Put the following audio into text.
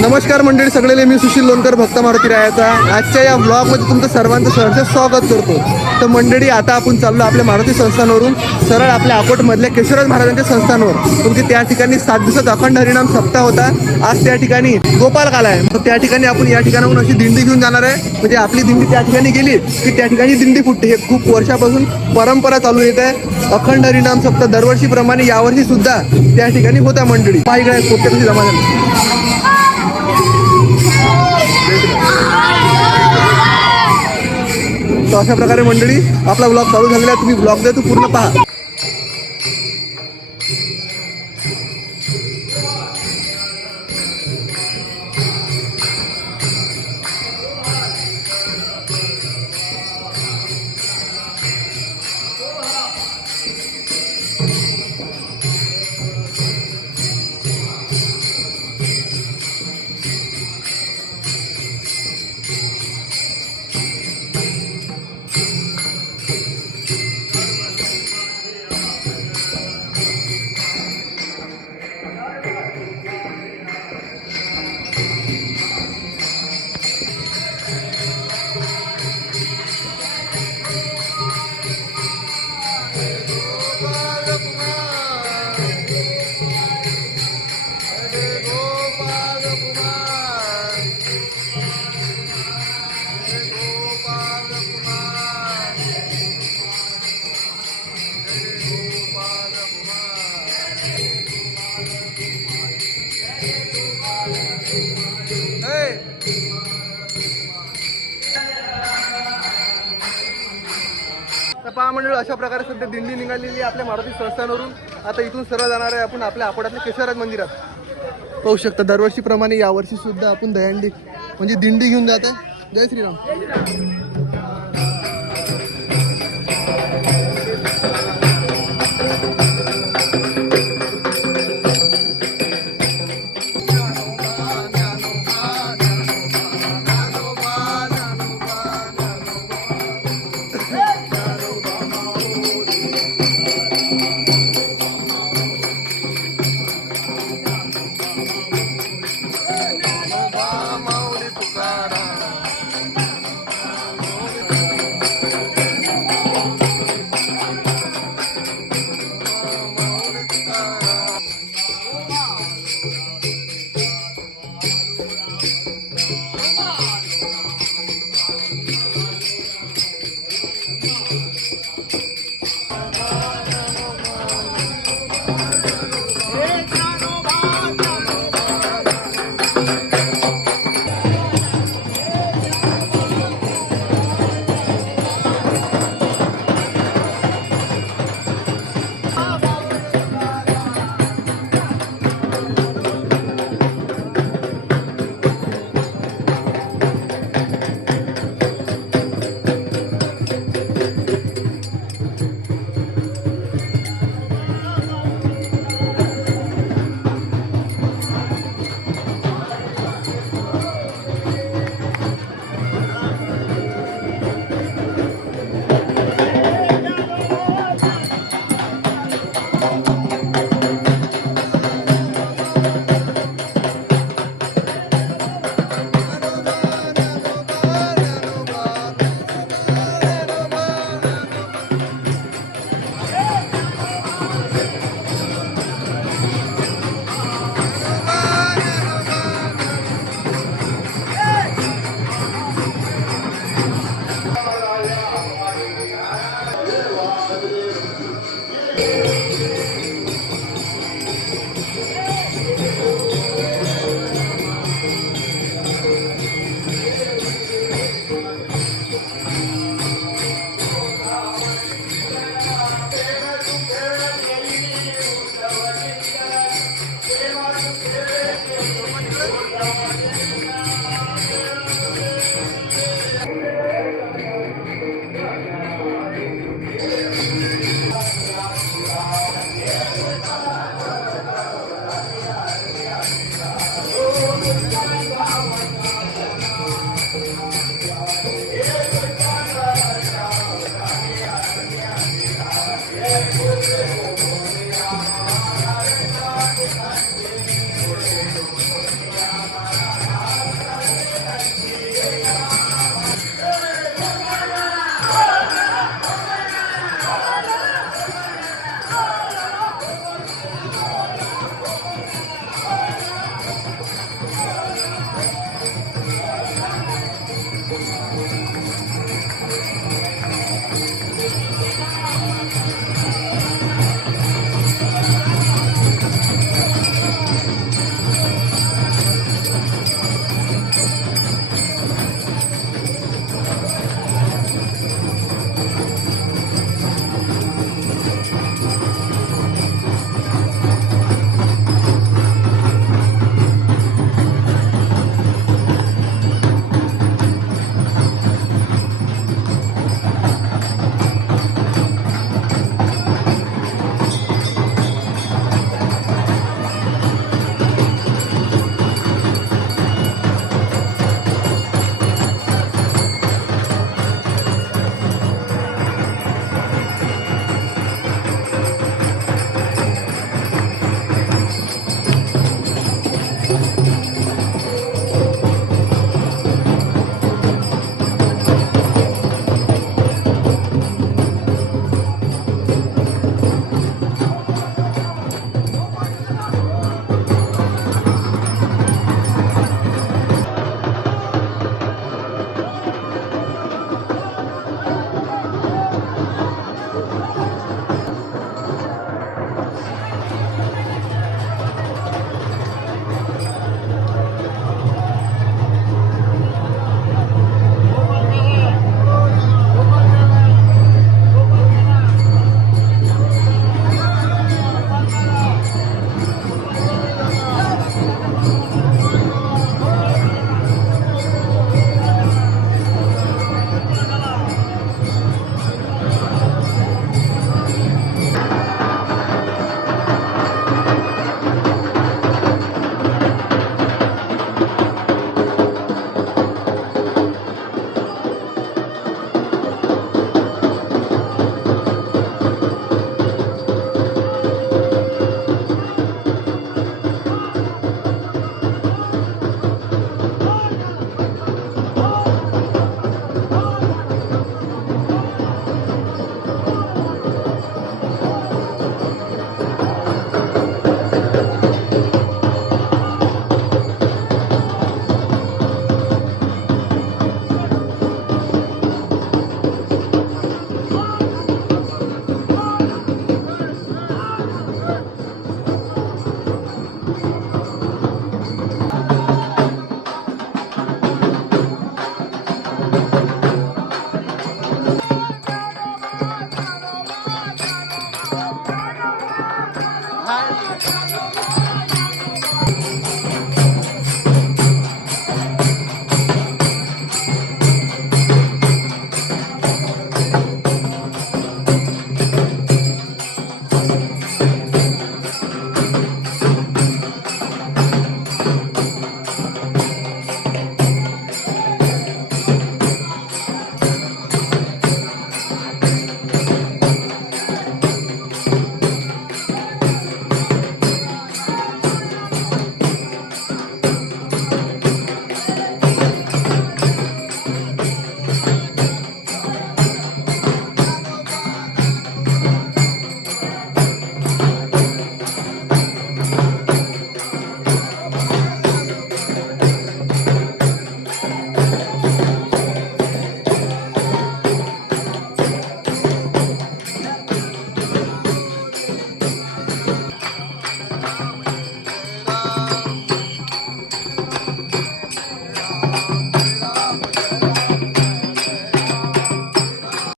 नमस्कार मंडळी सगळेले, मी सुशील लोणकर, भक्त मारुती रायाचा आजच्या या ब्लॉगमध्ये तुमचं सर्वांचं सहर्ष स्वागत करतो. तर मंडळी, आता आपण चाललो आपल्या मारुती संस्थानवरून सरळ आपल्या अकोटमधल्या केशवराज महाराजांच्या संस्थानवर. तुमची त्या ठिकाणी 7 दिवसात अखंड हरिनाम सप्ताह होता. आज त्या ठिकाणी गोपाल काला आहे. तर त्या ठिकाणी आपण या ठिकाणाहून अशी दिंडी घेऊन जाणार आहे. म्हणजे आपली दिंडी त्या ठिकाणी गेली की त्या ठिकाणी दिंडी फुटते. हे खूप वर्षापासून परंपरा चालू येत आहे. अखंड हरिनाम सप्ताह दरवर्षीप्रमाणे यावर्षी सुद्धा त्या ठिकाणी होता. मंडळी पाहिजे कोट्यावधी जमा झाली. तर अशा प्रकारे मंडळी आपला ब्लॉग चालू झालेला आहे. तुम्ही ब्लॉग द्या, तू पूर्ण पहा. पहा मंडळ, अशा प्रकारे सध्या दिंडी निघालेली आहे आपल्या मारुती संस्थानवरून. आता इथून सरळ जाणार आहे आपण आपल्या अकोटातल्या केशवराज मंदिरात. पाहू शकता दरवर्षीप्रमाणे यावर्षी सुद्धा आपण दहीहंडी म्हणजे दिंडी घेऊन जात आहे. जय श्रीराम.